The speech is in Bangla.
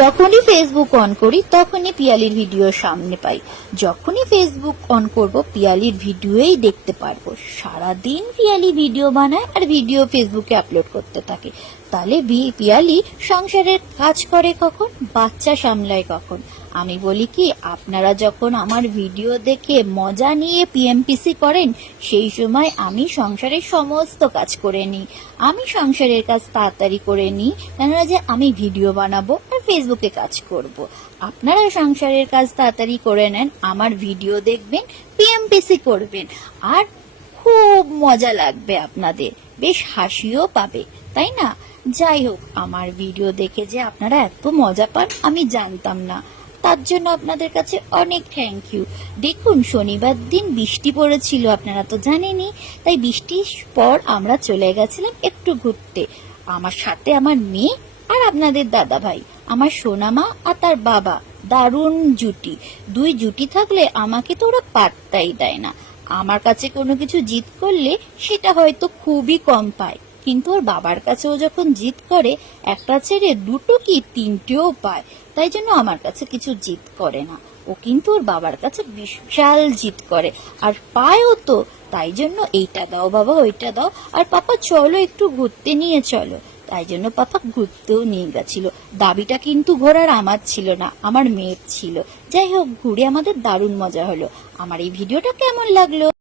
যখনই ফেসবুক অন করি তখনই পিয়ালির ভিডিও সামনে পাই। যখনই ফেসবুক অন করব পিয়ালির ভিডিওই দেখতে পারবো। সারাদিন পিয়ালি ভিডিও বানায় আর ভিডিও ফেসবুকে আপলোড করতে থাকে। তাহলে পিয়ালি সংসারের কাজ করে কখন, বাচ্চা সামলায় কখন? আমি বলি কি, আপনারা যখন আমার ভিডিও দেখে মজা নিয়ে পিএমপিসি করেন সেই সময় আমি সংসারের সমস্ত কাজ করে নিই। আমি সংসারের কাজ তাড়াতাড়ি করে নিই, কেননা যে আমি ভিডিও বানাবো আর ফেসবুকে কাজ করব। আপনারা সংসারের কাজ তাড়াতাড়ি করে নেন, আমার ভিডিও দেখবেন, পিএমপিসি করবেন, আর খুব মজা লাগবে আপনাদের, বেশ হাসিও পাবে, তাই না? যাই হোক, আমার ভিডিও দেখে যে আপনারা এত মজা পান আমি জানতাম না, তার জন্য আপনাদের কাছে অনেক থ্যাংক ইউ। দেখুন, শনিবার দিন বৃষ্টি পড়েছিল, আপনারা তো জানেনই, তাই বৃষ্টির পর আমরা চলে গেছিলাম একটু ঘুরতে। আমার সাথে আমার মেয়ে আর আপনাদের দাদা ভাই, আমার সোনামা আর তার বাবা, দারুণ জুটি। দুই জুটি থাকলে আমাকে তো ওরা পাত্তাই দেয় না। আমার কাছে কোনো কিছু জিদ করলে সেটা হয়তো খুবই কম পায়, কিন্তু ওর বাবার কাছে ও যখন জিদ করে একটা ছেড়ে দুটো কি তিনটেও পায়। তাই জন্য আমার কাছে কিছু জিদ করে না, ও কিন্তু ওর বাবার কাছে বিশাল জিদ করে, আর পায়ও তো। তাই জন্য এইটা দাও বাবা, ওইটা দাও, আর পাপা চলো একটু ঘুরতে নিয়ে চলো। তাই জন্য পাপা ঘুরতেও নিয়ে গেছিল। দাবিটা কিন্তু ঘোরার আমার ছিল না, আমার মেয়ের ছিল। যাই হোক, ঘুরে আমাদের দারুণ মজা হলো। আমার এই ভিডিওটা কেমন লাগলো?